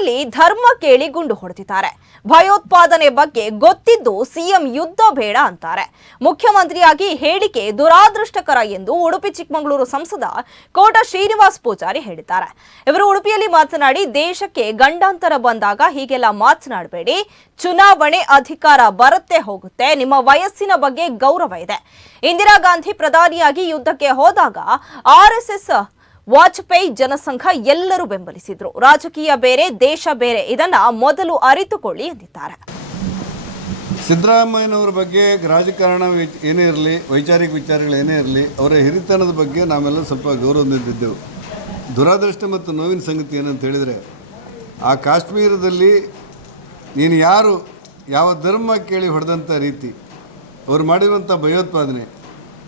ಮಂಡ್ಯದಲ್ಲಿ ಧರ್ಮ ಕೇಳಿ ಗುಂಡು ಹೊಡೆದಿದ್ದಾರೆ. ಭಯೋತ್ಪಾದನೆ ಬಗ್ಗೆ ಗೊತ್ತಿದ್ದು ಸಿಎಂ ಯುದ್ಧ ಬೇಡ ಅಂತಾರೆ. ಮುಖ್ಯಮಂತ್ರಿಯಾಗಿ ಹೇಳಿಕೆ ದುರಾದೃಷ್ಟಕರ ಎಂದು ಉಡುಪಿ ಚಿಕ್ಕಮಗಳೂರು ಸಂಸದ ಕೋಟ ಶ್ರೀನಿವಾಸ್ ಪೂಜಾರಿ ಹೇಳಿದ್ದಾರೆ. ಇವರು ಉಡುಪಿಯಲ್ಲಿ ಮಾತನಾಡಿ, ದೇಶಕ್ಕೆ ಗಂಡಾಂತರ ಬಂದಾಗ ಹೀಗೆಲ್ಲ ಮಾತನಾಡಬೇಡಿ. ಚುನಾವಣೆ ಅಧಿಕಾರ ಬರುತ್ತೆ ಹೋಗುತ್ತೆ. ನಿಮ್ಮ ವಯಸ್ಸಿನ ಬಗ್ಗೆ ಗೌರವ ಇದೆ. ಇಂದಿರಾ ಗಾಂಧಿ ಪ್ರಧಾನಿಯಾಗಿ ಯುದ್ಧಕ್ಕೆ ಹೋದಾಗ ಆರ್ಎಸ್ಎಸ್ ವಾಜಪೇಯಿ ಜನಸಂಘ ಎಲ್ಲರೂ ಬೆಂಬಲಿಸಿದ್ರು. ರಾಜಕೀಯ ಬೇರೆ, ದೇಶ ಬೇರೆ. ಇದನ್ನ ಮೊದಲು ಅರಿತುಕೊಳ್ಳಿ ಎಂದಿದ್ದಾರೆ. ಸಿದ್ದರಾಮಯ್ಯನವರ ಬಗ್ಗೆ ರಾಜಕಾರಣ ಏನೇ ಇರಲಿ, ವೈಚಾರಿಕ ವಿಚಾರಗಳು ಏನೇ ಇರಲಿ, ಅವರ ಹಿರಿತನದ ಬಗ್ಗೆ ನಾವೆಲ್ಲ ಸ್ವಲ್ಪ ಗೌರವದಿಂದಿದ್ದೆವು. ದುರಾದೃಷ್ಟ ಮತ್ತು ನೋವಿನ ಸಂಗತಿ ಏನಂತ ಹೇಳಿದರೆ, ಆ ಕಾಶ್ಮೀರದಲ್ಲಿ ನೀನು ಯಾರು ಯಾವ ಧರ್ಮ ಕೇಳಿ ಹೊಡೆದಂಥ ರೀತಿ, ಅವರು ಮಾಡಿರುವಂಥ ಭಯೋತ್ಪಾದನೆ,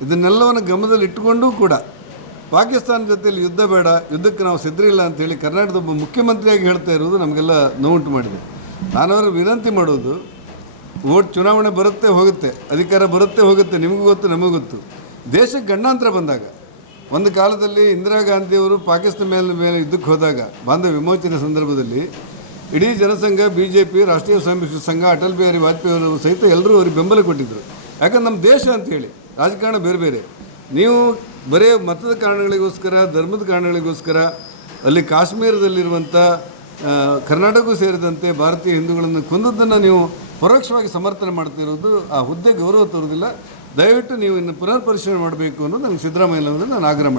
ಇದನ್ನೆಲ್ಲವನ್ನು ಗಮನದಲ್ಲಿ ಇಟ್ಟುಕೊಂಡೂ ಕೂಡ ಪಾಕಿಸ್ತಾನ ಜೊತೆಯಲ್ಲಿ ಯುದ್ಧ ಬೇಡ, ಯುದ್ಧಕ್ಕೆ ನಾವು ಸಿದ್ಧರಿಲ್ಲ ಅಂಥೇಳಿ ಕರ್ನಾಟಕದ ಒಬ್ಬ ಮುಖ್ಯಮಂತ್ರಿಯಾಗಿ ಹೇಳ್ತಾ ಇರೋದು ನಮಗೆಲ್ಲ ನೋವುಂಟು ಮಾಡಿದೆ. ನಾನವರು ವಿನಂತಿ ಮಾಡೋದು, ಚುನಾವಣೆ ಬರುತ್ತೆ ಹೋಗುತ್ತೆ, ಅಧಿಕಾರ ಬರುತ್ತೆ ಹೋಗುತ್ತೆ, ನಿಮಗೂ ಗೊತ್ತು ನಮಗೂ ಗೊತ್ತು. ದೇಶಕ್ಕೆ ಗಂಡಾಂತರ ಬಂದಾಗ, ಒಂದು ಕಾಲದಲ್ಲಿ ಇಂದಿರಾ ಗಾಂಧಿಯವರು ಪಾಕಿಸ್ತಾನ ಮೇಲೆ ಯುದ್ಧಕ್ಕೆ ಹೋದಾಗ, ಬಾಂಧವ್ಯ ವಿಮೋಚನೆ ಸಂದರ್ಭದಲ್ಲಿ ಇಡೀ ಜನಸಂಘ, BJP, ರಾಷ್ಟ್ರೀಯ ಸ್ವಯಂ ಸಂಘ, ಅಟಲ್ ಬಿಹಾರಿ ವಾಜಪೇಯಿ ಅವರು ಸಹಿತ ಎಲ್ಲರೂ ಅವರಿಗೆ ಬೆಂಬಲ ಕೊಟ್ಟಿದ್ದರು. ಯಾಕಂದ್ರೆ ನಮ್ಮ ದೇಶ ಅಂಥೇಳಿ ರಾಜಕಾರಣ ಬೇರೆ ಬೇರೆ. ನೀವು ಬರೀ ಮತದ ಕಾರಣಗಳಿಗೋಸ್ಕರ, ಧರ್ಮದ ಕಾರಣಗಳಿಗೋಸ್ಕರ ಅಲ್ಲಿ ಕಾಶ್ಮೀರದಲ್ಲಿರುವಂಥ ಕರ್ನಾಟಕವೂ ಸೇರಿದಂತೆ ಭಾರತೀಯ ಹಿಂದೂಗಳನ್ನು ಕೊಂದದ್ದನ್ನು ನೀವು ಪರೋಕ್ಷವಾಗಿ ಸಮರ್ಥನೆ ಮಾಡ್ತಿರೋದು ಆ ಹುದ್ದೆ ಗೌರವ ತೋರೋದಿಲ್ಲ. ದಯವಿಟ್ಟು ನೀವು ಇನ್ನು ಪುನರ್ ಪರಿಶೀಲನೆ ಮಾಡಬೇಕು ಅನ್ನೋದು ನನಗೆ ಸಿದ್ದರಾಮಯ್ಯನವರನ್ನು ನಾನು ಆಗ್ರಹ